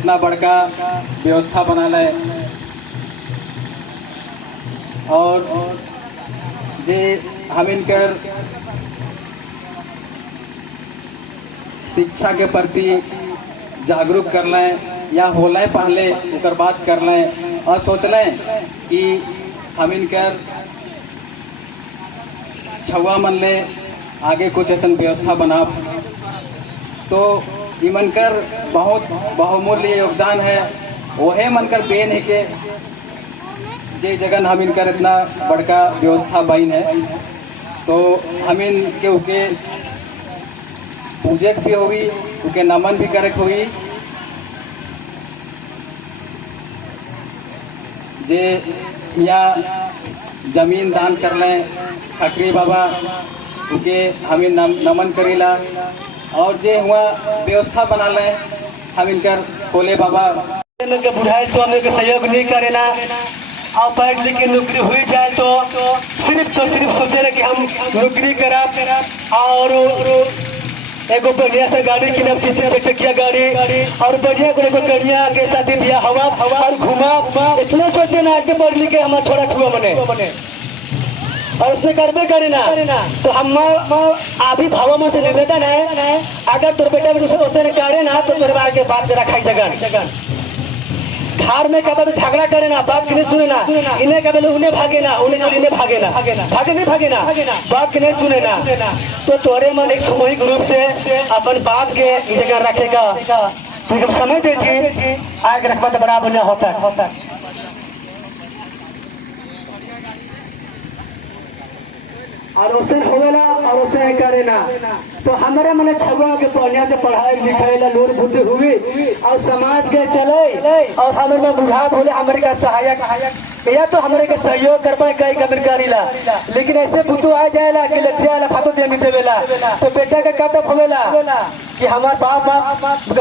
इतना बड़का व्यवस्था बना ले और जे हम इनकर शिक्षा के प्रति जागरूक कर लें या होले पहले उकर बात कर लें और सोच लें कि हम इनकर छुआ मन ले आगे कुछ ऐसा व्यवस्था बना तो ये मनकर बहुत बहुमूल्य योगदान है। वह मनकर बेन है के जे जगन हम इनकर इतना बड़का व्यवस्था बन है तो हम इनके उके पूजक भी हुई उनके नमन भी करक हुई जे या जमीन दान कर लें खकरी बाबा उनके हम नमन करीला और जे हुआ व्यवस्था बना लें हम इनकर कोले बाबा के बुढ़ाई तो हमें के सहयोग नहीं करे ना और पढ़ लिख के नौकरी हुई जाए तो सिर्फ सोचे ना कि हम नौकरी करा और एगो बढ़िया से गाड़ी की नब चकिया गाड़ी और बढ़िया को कन्या के शादी दिया हवा और घुमा इतना सोचे ना आज के पढ़ लिख के हमारा छोड़ा छुआ मने और उसने करबे करे ना तो हम अभी भाव में से निवेदन है अगर तोर बेटा उसने करे ना तो तोरे बार के बात जरा खाई जगह घर में कब तो झगड़ा करे ना बात की नहीं सुने ना इन्हें कब उन्हें भागे ना उन्हें भागे ना बात की नहीं सुने ना तो तोरे मन एक सामूहिक रूप से अपन बात के जगह रखेगा तो समय देती आगे रखवा तो बड़ा बढ़िया होता है। और उसे होवेला और उसे करे ना तो हमारे मन छुआ के बढ़िया से पढ़ाई लिखाई ला लोन बुद्धि हुई और समाज के चले और हमारे में बुढ़ा बोले हमारे का सहायक या तो हमारे के सहयोग कर पाए कई कमिर करीला लेकिन ऐसे बुतु आ जाएला कि लतिया ला फातो दे नहीं देवेला तो बेटा का कतब होवेला कि हमारे बाप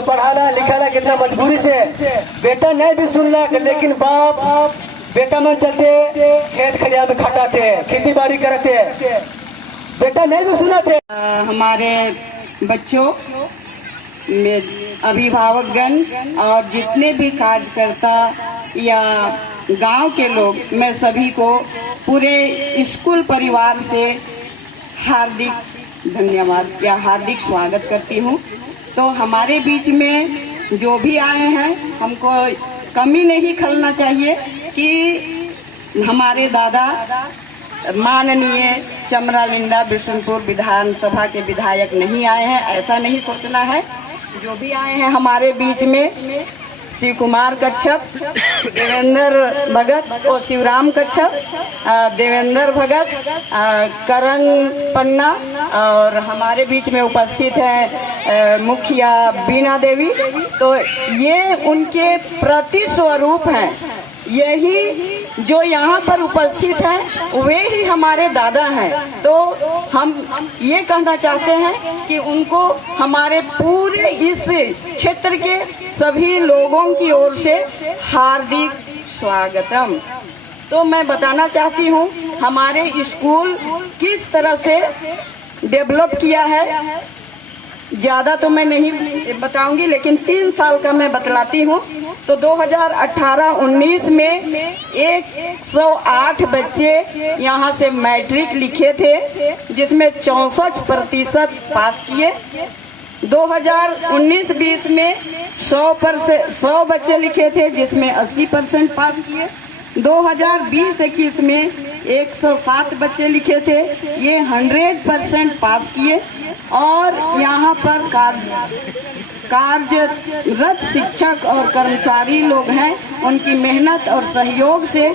पढ़ाला लिखाला कितना मजबूरी से बेटा नहीं भी सुनला लेकिन बाप बेटा मन चलते खेत खलिया में खटाते खेती बाड़ी करते बेटा नहीं भी सुनाते। हमारे बच्चों में अभिभावकगण और जितने भी कार्यकर्ता या गांव के लोग मैं सभी को पूरे स्कूल परिवार से हार्दिक धन्यवाद या हार्दिक स्वागत करती हूं। तो हमारे बीच में जो भी आए हैं हमको कमी नहीं खलना चाहिए कि हमारे दादा माननीय चमरालिंदा बिशनपुर विधानसभा के विधायक नहीं आए हैं, ऐसा नहीं सोचना है। जो भी आए हैं हमारे बीच में शिव कुमार कच्छप, देवेंद्र भगत और शिवराम कच्छप, देवेंद्र भगत, करण पन्ना और हमारे बीच में उपस्थित है मुखिया बीना देवी। तो ये उनके प्रति स्वरूप हैं। यही जो यहाँ पर उपस्थित हैं वे ही हमारे दादा हैं। तो हम ये कहना चाहते हैं कि उनको हमारे पूरे इस क्षेत्र के सभी लोगों की ओर से हार्दिक स्वागतम। तो मैं बताना चाहती हूँ हमारे स्कूल किस तरह से डेवलप किया है। ज्यादा तो मैं नहीं बताऊंगी लेकिन 3 साल का मैं बतलाती हूँ। तो 2018-19 में 108 बच्चे यहाँ से मैट्रिक लिखे थे जिसमें 64% पास किए। 2019-20 में 100 बच्चे लिखे थे जिसमें 80% पास किए। 2020-21 में 107 बच्चे लिखे थे, ये 100% पास किए। और यहाँ पर कार्यरत शिक्षक और कर्मचारी लोग हैं, उनकी मेहनत और सहयोग से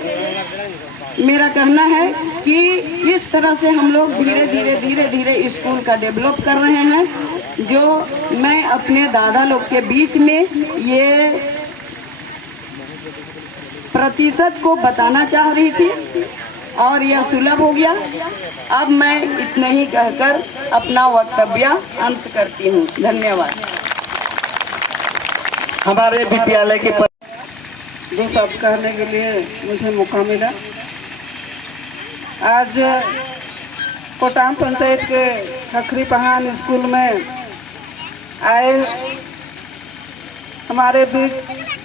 मेरा कहना है कि इस तरह से हम लोग धीरे धीरे स्कूल का डेवलप कर रहे हैं। जो मैं अपने दादा लोग के बीच में ये प्रतिशत को बताना चाह रही थी और यह सुलभ हो गया। अब मैं इतना ही कहकर अपना वक्तव्य अंत करती हूँ। धन्यवाद। हमारे विद्यालय के जो सब कहने के लिए मुझे मौका मिला। आज कोटाम पंचायत के खखरी पहान स्कूल में आए हमारे बीच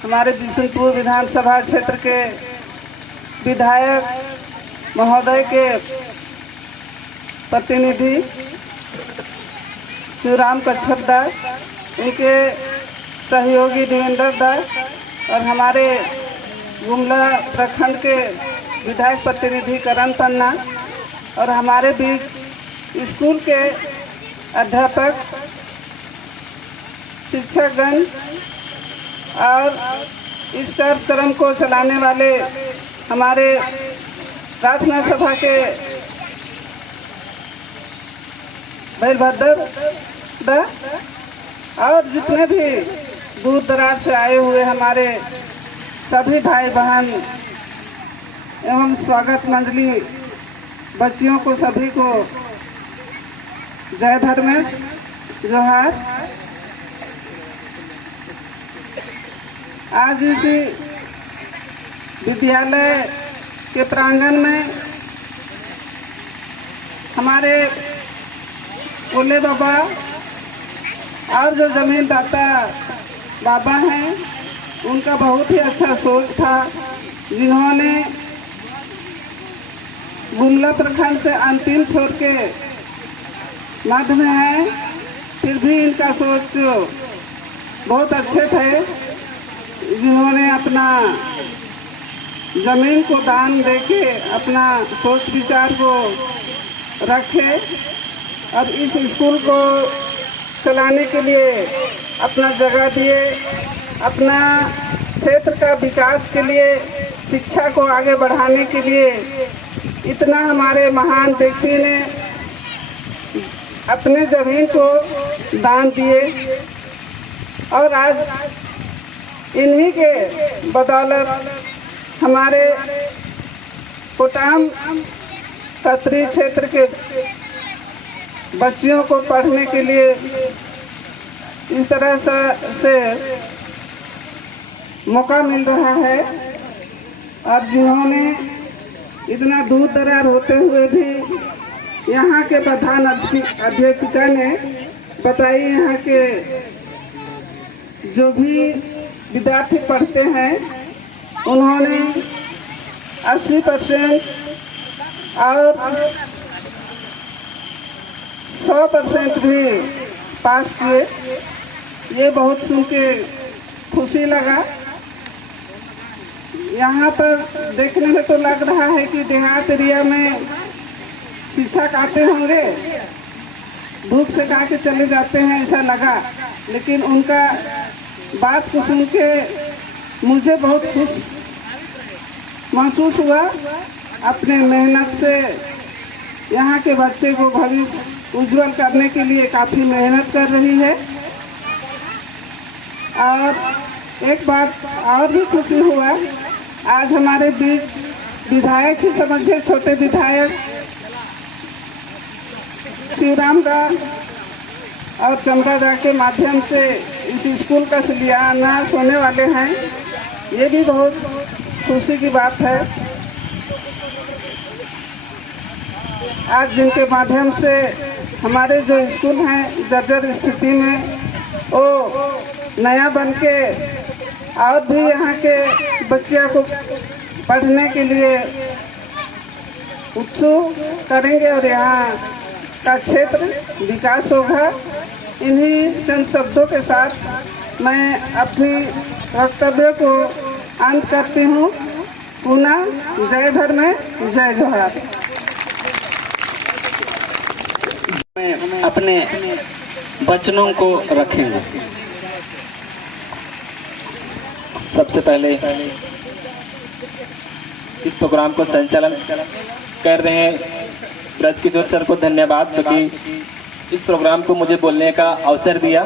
हमारे बिशुनपुर विधानसभा क्षेत्र के विधायक महोदय के प्रतिनिधि शिवराम कच्छप दास, उनके सहयोगी देवेंद्र दास और हमारे गुमला प्रखंड के विधायक प्रतिनिधि करण पन्ना और हमारे बीच स्कूल के अध्यापक, शिक्षकगण और इस कार्यक्रम को चलाने वाले हमारे प्रार्थना सभा के वीरभद्र दा और जितने भी दूर दराज से आए हुए हमारे सभी भाई बहन एवं स्वागत मंडली बच्चियों को, सभी को जय धर्मेश, जोहार। आज इसी विद्यालय के प्रांगण में हमारे ओले बाबा और जो जमीनदाता बाबा हैं, उनका बहुत ही अच्छा सोच था, जिन्होंने गुमला प्रखंड से अंतिम छोर के मध्य में है, फिर भी इनका सोच बहुत अच्छे थे, जिन्होंने अपना जमीन को दान देके अपना सोच विचार को रखे और इस स्कूल को चलाने के लिए अपना जगह दिए, अपना क्षेत्र का विकास के लिए, शिक्षा को आगे बढ़ाने के लिए इतना हमारे महान व्यक्ति ने अपने जमीन को दान दिए और आज इन्हीं के बदौलत हमारे कोटाम कतरी क्षेत्र के बच्चियों को पढ़ने के लिए इस तरह से मौका मिल रहा है और जिन्होंने इतना दूर दरार होते हुए भी यहाँ के प्रधान अध्यापिका ने बताई, यहाँ के जो भी विद्यार्थी पढ़ते हैं उन्होंने 80% और 100% भी पास किए। ये बहुत सुन के खुशी लगा। यहाँ पर देखने में तो लग रहा है कि देहात एरिया में शिक्षक आते होंगे, धूप से खा के चले जाते हैं, ऐसा लगा, लेकिन उनका बात को सुन के मुझे बहुत खुश महसूस हुआ। अपने मेहनत से यहाँ के बच्चे को भविष्य उज्जवल करने के लिए काफ़ी मेहनत कर रही है। और एक बात और भी खुशी हुआ, आज हमारे बीच विधायक ही समझिए, छोटे विधायक शिवराम दा और चंद्रा दा के माध्यम से इस स्कूल का शिलान्यास होने वाले हैं। ये भी बहुत खुशी की बात है। आज जिनके माध्यम से हमारे जो स्कूल हैं जर्जर स्थिति में, वो नया बन के और भी यहाँ के बच्चियों को पढ़ने के लिए उत्सुक करेंगे और यहाँ का क्षेत्र विकास होगा। इन्हीं चंद शब्दों के साथ मैं अपनी वक्तव्य को अंत करती हूँ। पुनः जय धर्म, जय जोहार। मैं अपने वचनों को रखेंगे। सबसे पहले इस प्रोग्राम को संचालन कर रहे हैं ब्रजकिशोर सर को धन्यवाद, जो कि इस प्रोग्राम को मुझे बोलने का अवसर दिया।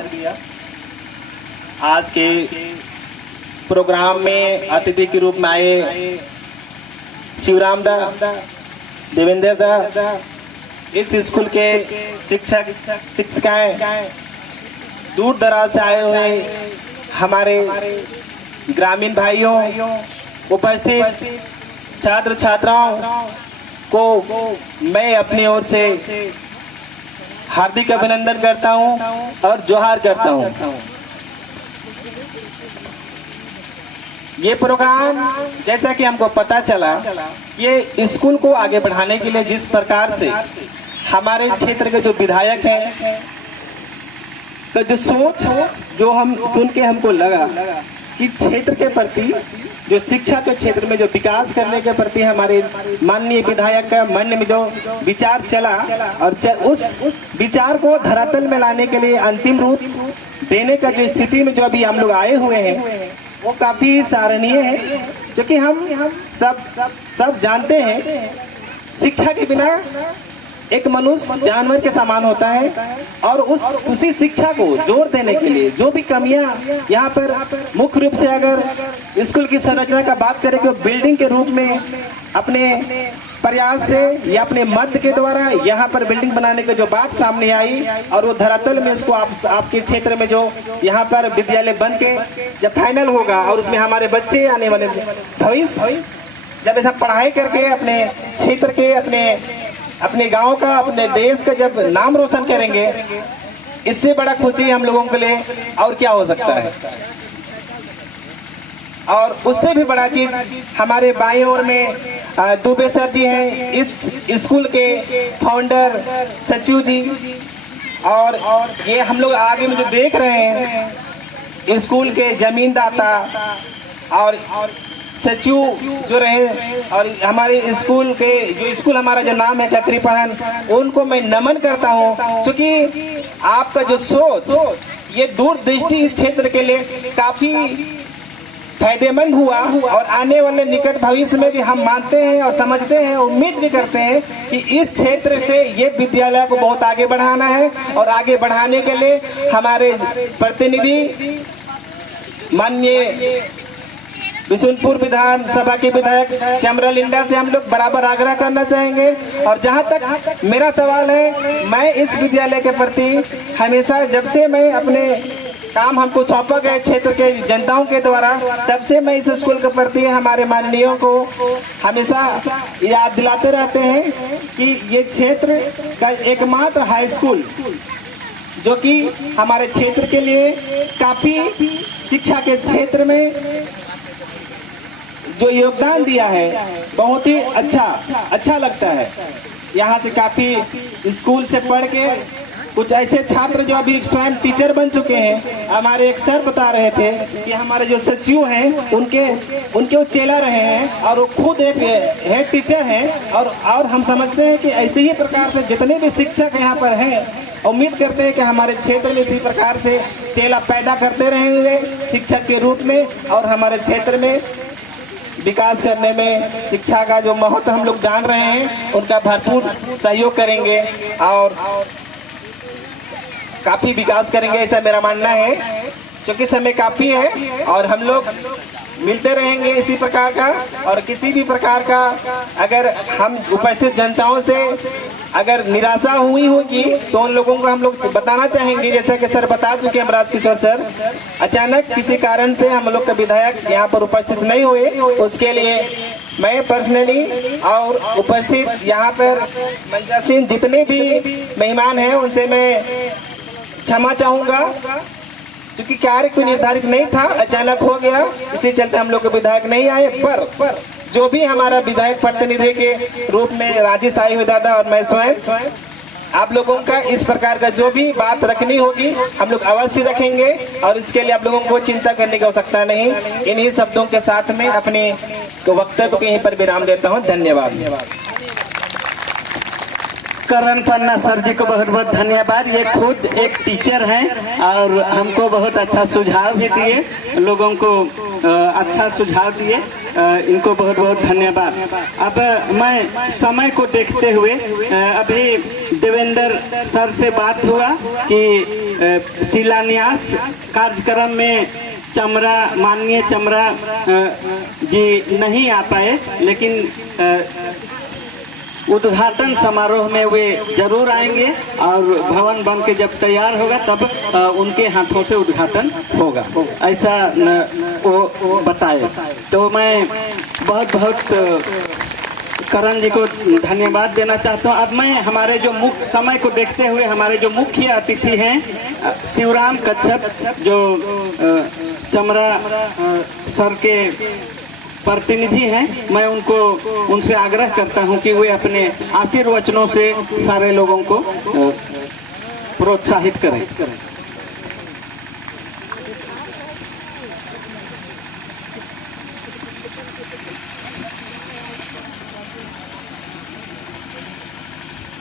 आज के प्रोग्राम में अतिथि के रूप में आए शिवराम दा, देवेंद्र दा, इस स्कूल के शिक्षक शिक्षिकाएं, दूर दराज से आए हुए हमारे ग्रामीण भाइयों, उपस्थित छात्र छात्राओं को मैं अपनी ओर से हार्दिक अभिनंदन करता हूं और जोहार करता हूं। ये प्रोग्राम जैसा कि हमको पता चला, ये स्कूल को आगे बढ़ाने के लिए जिस प्रकार से हमारे क्षेत्र के जो विधायक हैं तो जो सोच जो हम सुन के हमको लगा कि क्षेत्र के प्रति जो शिक्षा के क्षेत्र में जो विकास करने के प्रति हमारे माननीय विधायक का मन में जो विचार चला और उस विचार को धरातल में लाने के लिए अंतिम रूप देने का जो स्थिति में जो अभी हम लोग आए हुए हैं वो काफी सराहनीय है, क्योंकि हम सब जानते हैं शिक्षा के बिना एक मनुष्य जानवर के समान होता है। और उसी शिक्षा को जोर देने के लिए जो भी कमियां यहाँ पर मुख्य रूप से अगर स्कूल की संरचना का बात करें तो बिल्डिंग के रूप में अपने प्रयास से या अपने मध्य के द्वारा यहाँ पर बिल्डिंग बनाने की जो बात सामने आई और वो धरातल में इसको आपके क्षेत्र में जो यहाँ पर विद्यालय बन के जब फाइनल होगा और उसमें हमारे बच्चे आने वाले भविष्य जब ऐसा पढ़ाई करके अपने क्षेत्र के अपने गांव का अपने देश का जब नाम रोशन करेंगे, इससे बड़ा खुशी हम लोगों के लिए और क्या हो सकता है। और उससे भी बड़ा चीज हमारे बाईं ओर में दुबे सर जी हैं, इस स्कूल के फाउंडर सचिव जी, और ये हम लोग आगे में जो देख रहे हैं स्कूल के जमीनदाता और सचिव जो रहे, और हमारे स्कूल के जो स्कूल हमारा जो नाम है चक्री पहन, उनको मैं नमन करता हूँ, क्योंकि आपका जो सोच ये दूरदृष्टि इस क्षेत्र के लिए काफी फायदेमंद हुआ और आने वाले निकट भविष्य में भी हम मानते हैं और समझते हैं, उम्मीद भी करते हैं कि इस क्षेत्र से ये विद्यालय को बहुत आगे बढ़ाना है। और आगे बढ़ाने के लिए हमारे प्रतिनिधि माननीय बिशुनपुर विधानसभा के विधायक चमरा लिंडा से हम लोग बराबर आग्रह करना चाहेंगे। और जहां तक मेरा सवाल है, मैं इस विद्यालय के प्रति हमेशा जब से मैं अपने काम हमको सौंपा गया क्षेत्र के जनताओं के द्वारा, तब से मैं इस स्कूल के प्रति हमारे माननीयों को हमेशा याद दिलाते रहते हैं कि ये क्षेत्र का एकमात्र हाई स्कूल जो कि हमारे क्षेत्र के लिए काफी शिक्षा के क्षेत्र में जो योगदान दिया है बहुत ही अच्छा लगता है। यहाँ से काफी स्कूल से पढ़ के कुछ ऐसे छात्र जो अभी स्वयं टीचर बन चुके हैं, हमारे एक सर बता रहे थे कि हमारे जो सचिव हैं उनके वो चेला रहे हैं और वो खुद एक हेड टीचर हैं। और हम समझते हैं कि ऐसे ही प्रकार से जितने भी शिक्षक यहाँ पर हैं, उम्मीद करते हैं कि हमारे क्षेत्र में इसी प्रकार से चेला पैदा करते रहेंगे शिक्षक के रूप में, और हमारे क्षेत्र में विकास करने में शिक्षा का जो महत्व हम लोग जान रहे हैं उनका भरपूर सहयोग करेंगे और काफी विकास करेंगे, ऐसा मेरा मानना है। क्योंकि समय काफी है और हम लोग मिलते रहेंगे इसी प्रकार का, और किसी भी प्रकार का अगर हम उपस्थित जनताओं से अगर निराशा हुई होगी तो उन लोगों को हम लोग बताना चाहेंगे, जैसा कि सर बता चुके हैं, अमराज किशोर सर, अचानक किसी कारण से हम लोग का विधायक यहाँ पर उपस्थित नहीं हुए, उसके लिए मैं पर्सनली और उपस्थित यहाँ पर मंजा सिंह जितने भी मेहमान हैं उनसे मैं क्षमा चाहूंगा, क्योंकि कार्य कोई निर्धारित नहीं था, अचानक हो गया, इसलिए चलते हम लोग के विधायक नहीं आए। पर जो भी हमारा विधायक प्रतिनिधि के रूप में राजेश आई हुई दादा और मैं स्वयं, आप लोगों का इस प्रकार का जो भी बात रखनी होगी हम लोग अवश्य रखेंगे, और इसके लिए आप लोगों को चिंता करने की आवश्यकता नहीं। इन्हीं शब्दों के साथ में अपने वक्तव्य को यहीं पर विराम देता हूँ। धन्यवाद। करण पन्ना सर जी को बहुत बहुत धन्यवाद। ये खुद एक टीचर हैं और हमको बहुत अच्छा सुझाव भी दिए, लोगों को अच्छा सुझाव दिए, इनको बहुत बहुत धन्यवाद। अब मैं समय को देखते हुए अभी देवेंद्र सर से बात हुआ कि शिलान्यास कार्यक्रम में माननीय चमरा जी नहीं आ पाए, लेकिन उद्घाटन समारोह में वे जरूर आएंगे और भवन बन के जब तैयार होगा तब उनके हाथों से उद्घाटन होगा, ऐसा वो बताए। तो मैं बहुत बहुत करण जी को धन्यवाद देना चाहता हूँ। अब मैं हमारे जो मुख्य समय को देखते हुए हमारे जो मुख्य अतिथि हैं शिवराम कच्छप, जो चमरा सर के प्रतिनिधि हैं, मैं उनसे आग्रह करता हूं कि वे अपने आशीर्वचनों से सारे लोगों को प्रोत्साहित करें।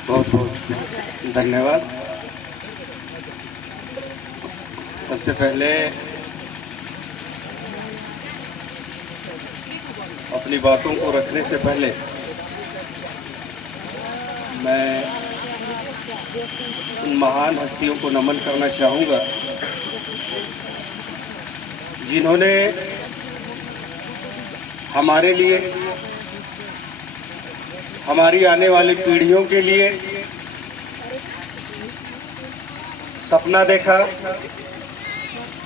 बहुत बहुत धन्यवाद। सबसे पहले अपनी बातों को रखने से पहले मैं उन महान हस्तियों को नमन करना चाहूँगा जिन्होंने हमारे लिए, हमारी आने वाली पीढ़ियों के लिए सपना देखा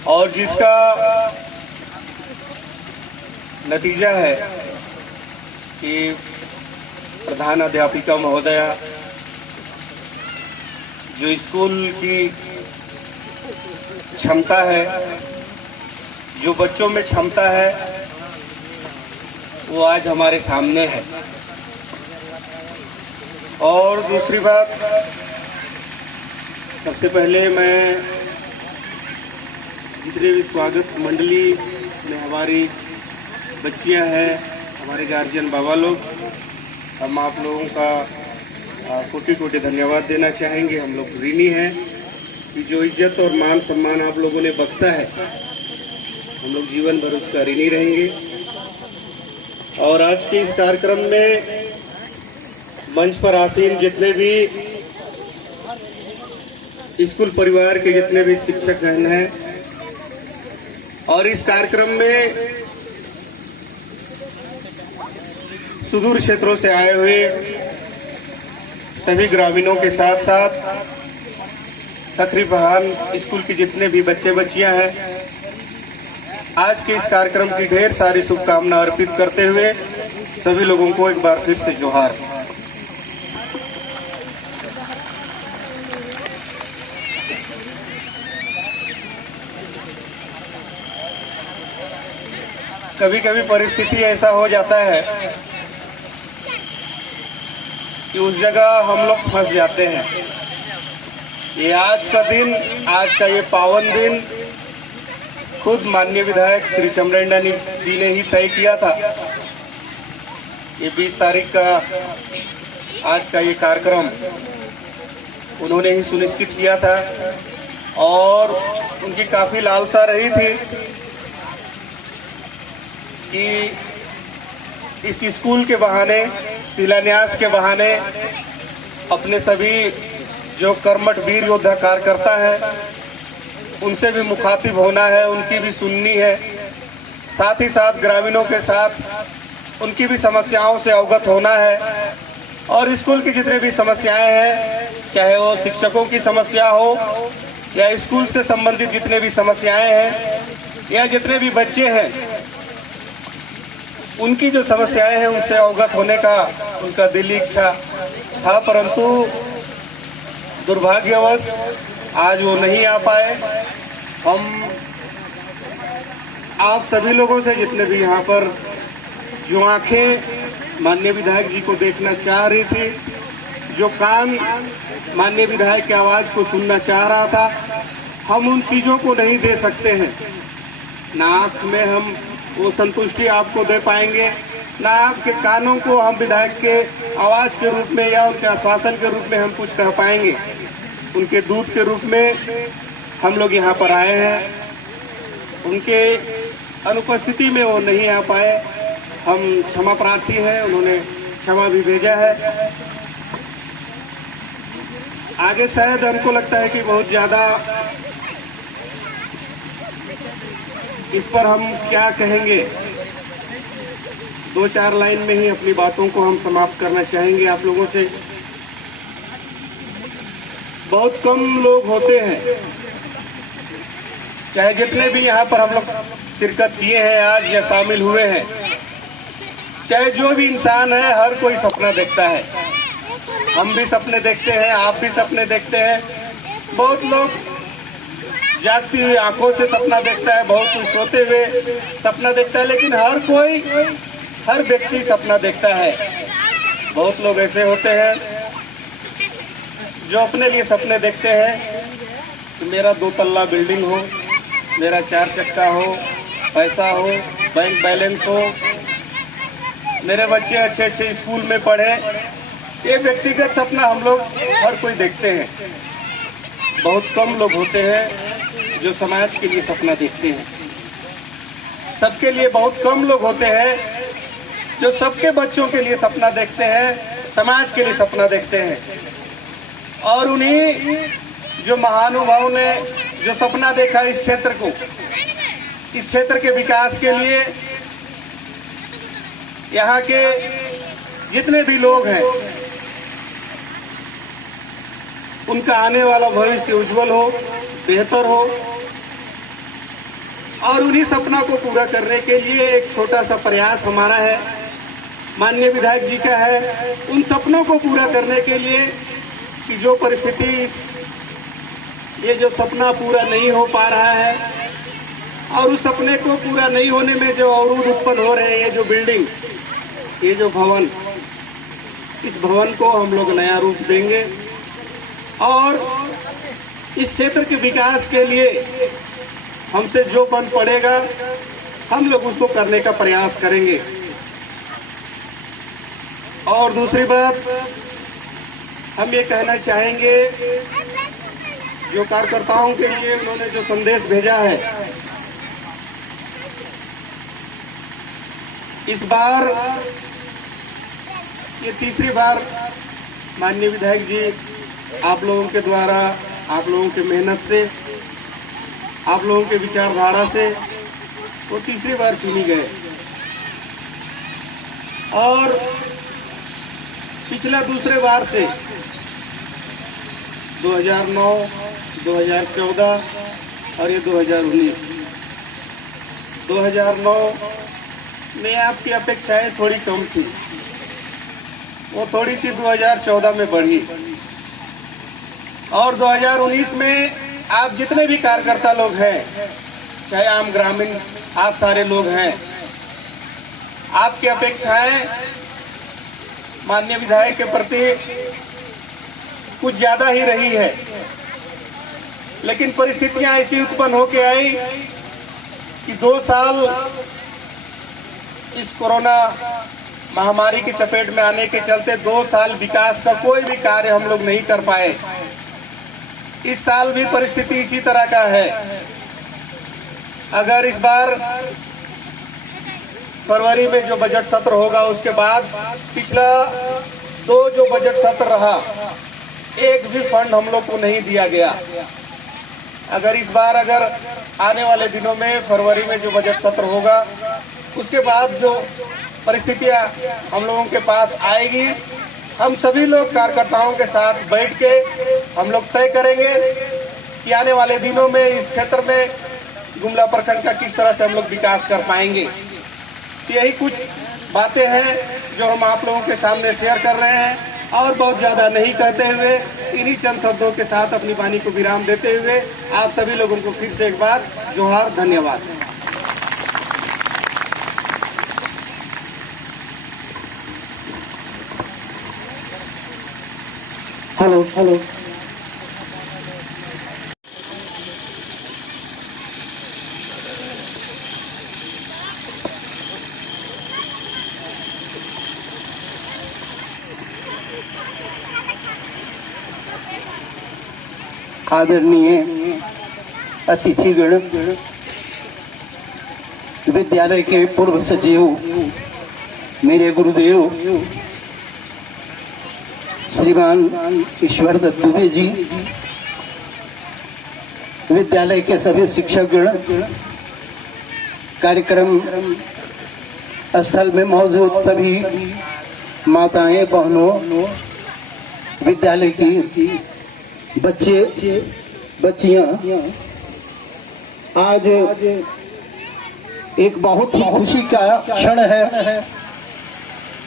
और जिसका नतीजा है कि प्रधान अध्यापिका महोदया जो स्कूल की क्षमता है, जो बच्चों में क्षमता है, वो आज हमारे सामने है। और दूसरी बात, सबसे पहले मैं जितने भी स्वागत मंडली में हमारी बच्चियां हैं, हमारे गार्जियन बाबा लोग, हम आप लोगों का कोटि कोटि धन्यवाद देना चाहेंगे। हम लोग ऋणी हैं कि जो इज्जत और मान सम्मान आप लोगों ने बख्शा है, हम लोग जीवन भर उसका ऋणी रहेंगे। और आज के इस कार्यक्रम में मंच पर आसीन जितने भी स्कूल परिवार के जितने भी शिक्षक हैं और इस कार्यक्रम में सुदूर क्षेत्रों से आए हुए सभी ग्रामीणों के साथ साथ तकरीबन स्कूल के जितने भी बच्चे बच्चियां हैं, आज के इस कार्यक्रम की ढेर सारी शुभकामना अर्पित करते हुए सभी लोगों को एक बार फिर से जोहार। कभी कभी परिस्थिति ऐसा हो जाता है कि उस जगह हम लोग फंस जाते हैं। ये आज का दिन, आज का ये पावन दिन खुद माननीय विधायक श्री चमरेंडा जी ने ही तय किया था। ये 20 तारीख का आज का ये कार्यक्रम उन्होंने ही सुनिश्चित किया था और उनकी काफी लालसा रही थी कि इस स्कूल के बहाने, शिलान्यास के बहाने अपने सभी जो कर्मठ वीर योद्धा कार्यकर्ता है उनसे भी मुखातिब होना है, उनकी भी सुननी है, साथ ही साथ ग्रामीणों के साथ उनकी भी समस्याओं से अवगत होना है। और स्कूल की जितनी भी समस्याएं हैं, चाहे वो शिक्षकों की समस्या हो या स्कूल से संबंधित जितने भी समस्याएं हैं या जितने भी बच्चे हैं, उनकी जो समस्याएं हैं उनसे अवगत होने का उनका दिली इच्छा था, परंतु दुर्भाग्यवश आज वो नहीं आ पाए। हम आप सभी लोगों से, जितने भी यहाँ पर जो आंखें माननीय विधायक जी को देखना चाह रही थी, जो कान माननीय विधायक की आवाज को सुनना चाह रहा था, हम उन चीजों को नहीं दे सकते हैं। ना आंख में हम वो संतुष्टि आपको दे पाएंगे, ना आपके कानों को हम विधायक के आवाज के रूप में या उनके आश्वासन के रूप में हम कुछ कह पाएंगे। उनके दूत के रूप में हम लोग यहाँ पर आए हैं, उनके अनुपस्थिति में वो नहीं आ पाए, हम क्षमा प्रार्थी हैं, उन्होंने क्षमा भी भेजा है। आगे शायद हमको लगता है कि बहुत ज्यादा इस पर हम क्या कहेंगे, 2-4 लाइन में ही अपनी बातों को हम समाप्त करना चाहेंगे। आप लोगों से बहुत कम लोग होते हैं, चाहे जितने भी यहाँ पर हम लोग शिरकत किए हैं आज या शामिल हुए हैं, चाहे जो भी इंसान है, हर कोई सपना देखता है। हम भी सपने देखते हैं, आप भी सपने देखते हैं। बहुत लोग जागती हुई आंखों से सपना देखता है, बहुत कोई सोते हुए सपना देखता है, लेकिन हर व्यक्ति सपना देखता है। बहुत लोग ऐसे होते हैं जो अपने लिए सपने देखते हैं कि मेरा 2 तल्ला बिल्डिंग हो, मेरा 4 चक्का हो, पैसा हो, बैंक बैलेंस हो, मेरे बच्चे अच्छे अच्छे स्कूल में पढ़े। ये व्यक्तिगत सपना हम लोग हर कोई देखते हैं। बहुत कम लोग होते हैं जो समाज के लिए सपना देखते हैं। सबके लिए बहुत कम लोग होते हैं जो सबके बच्चों के लिए सपना देखते हैं, समाज के लिए सपना देखते हैं। और उन्हीं जो महानुभाव ने जो सपना देखा इस क्षेत्र के विकास के लिए, यहाँ के जितने भी लोग हैं उनका आने वाला भविष्य उज्जवल हो, बेहतर हो। और उन्हीं सपना को पूरा करने के लिए एक छोटा सा प्रयास हमारा है, माननीय विधायक जी का है। उन सपनों को पूरा करने के लिए कि जो परिस्थिति ये जो सपना पूरा नहीं हो पा रहा है और उस सपने को पूरा नहीं होने में जो अवरोध उत्पन्न हो रहे हैं, ये जो बिल्डिंग, ये जो भवन, इस भवन को हम लोग नया रूप देंगे और इस क्षेत्र के विकास के लिए हमसे जो बन पड़ेगा हम लोग उसको करने का प्रयास करेंगे। और दूसरी बात हम ये कहना चाहेंगे, जो कार्यकर्ताओं के लिए उन्होंने जो संदेश भेजा है, इस बार ये तीसरी बार माननीय विधायक जी आप लोगों के द्वारा, आप लोगों की मेहनत से, आप लोगों के विचारधारा से वो तीसरी बार चुनी गए। और पिछला दूसरे बार से 2009, 2014 और ये 2009 में आपकी अपेक्षाएं थोड़ी कम थी, वो थोड़ी सी 2014 में बढ़ी। और 2019 में आप जितने भी कार्यकर्ता लोग हैं, चाहे आम ग्रामीण, आप सारे लोग हैं, आपकी अपेक्षाएं माननीय विधायक के प्रति कुछ ज्यादा ही रही है। लेकिन परिस्थितियां ऐसी उत्पन्न होके आई कि 2 साल इस कोरोना महामारी की चपेट में आने के चलते 2 साल विकास का कोई भी कार्य हम लोग नहीं कर पाए। इस साल भी परिस्थिति इसी तरह का है। अगर इस बार फरवरी में जो बजट सत्र होगा उसके बाद पिछला 2 जो बजट सत्र रहा, एक भी फंड हम लोग को नहीं दिया गया। अगर इस बार आने वाले दिनों में फरवरी में जो बजट सत्र होगा उसके बाद जो परिस्थितियां हम लोगों के पास आएगी, हम सभी लोग कार्यकर्ताओं के साथ बैठ के हम लोग तय करेंगे कि आने वाले दिनों में इस क्षेत्र में गुमला प्रखंड का किस तरह से हम लोग विकास कर पाएंगे। तो यही कुछ बातें हैं जो हम आप लोगों के सामने शेयर कर रहे हैं। और बहुत ज्यादा नहीं कहते हुए इन्हीं चंद शब्दों के साथ अपनी वाणी को विराम देते हुए आप सभी लोगों को फिर से एक बार जोहार, धन्यवाद। हेलो आदरणीय अतिथिगण, विद्यालय के पूर्व सचिव, मेरे गुरुदेव श्रीमान ईश्वर दत्त दुबे जी, विद्यालय के सभी शिक्षकगण, कार्यक्रम स्थल में मौजूद सभी माताएं, बहनों, विद्यालय की बच्चे बच्चियां, आज एक बहुत ही खुशी का क्षण है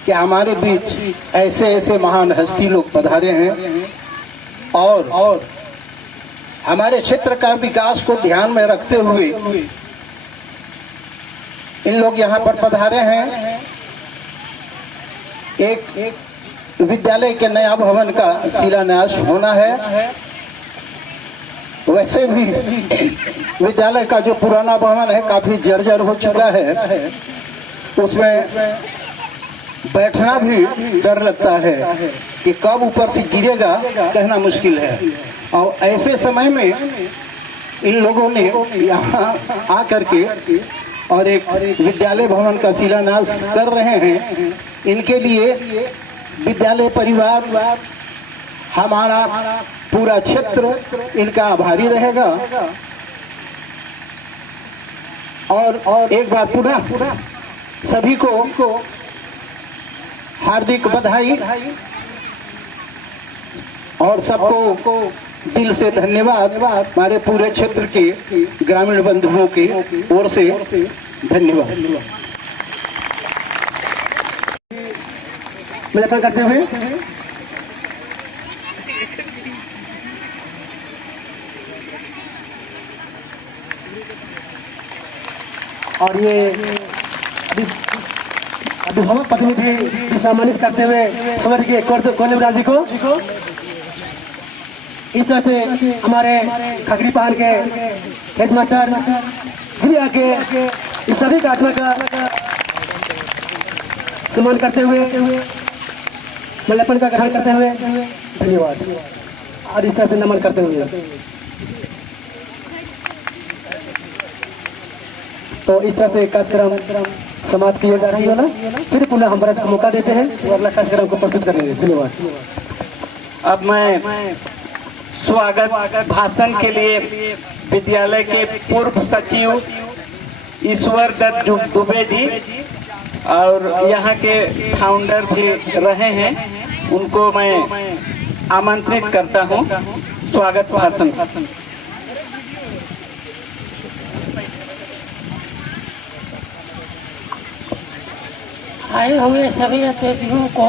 कि हमारे बीच ऐसे ऐसे महान हस्ती लोग पधारे हैं और हमारे क्षेत्र का विकास को ध्यान में रखते हुए इन लोग यहाँ पर पधारे हैं। एक विद्यालय के नया भवन का शिलान्यास होना है। वैसे भी विद्यालय का जो पुराना भवन है काफी जर्जर हो चुका है, उसमें बैठना भी डर लगता है कि कब ऊपर से गिरेगा कहना मुश्किल है। और ऐसे समय में इन लोगों ने यहाँ आकर के और एक विद्यालय भवन का शिलान्यास कर रहे हैं। इनके लिए विद्यालय परिवार, हमारा पूरा क्षेत्र इनका आभारी रहेगा। और एक बार पुनः सभी को हार्दिक बधाई और सबको दिल से धन्यवाद। हमारे पूरे क्षेत्र के ग्रामीण बंधुओं की ओर से धन्यवाद। मिलापन करते हुए और ये अभिभावक प्रतिनिधि सम्मानित करते हुए समझ के कोलेवराज जी को इस तरह से हमारे खकड़ी पान के हेडमास्टर जिला के इस सभी घटना का सम्मान करते हुए मल्यार्पण का ग्रहण करते हुए धन्यवाद और इस तरह से नमन करते हुए तो इस तरह से कार्यक्रम समाप्त किया जा रही है ना। फिर पुनः हम भारत को मौका देते हैं और अगला कार्यक्रम को प्रस्तुत करेंगे। धन्यवाद। अब मैं स्वागत भाषण के लिए विद्यालय के पूर्व सचिव ईश्वर दत्त दुबे जी और यहाँ के फाउंडर भी रहे हैं, उनको मैं आमंत्रित करता हूँ स्वागत भाषण। आए हुए सभी अतिथियों को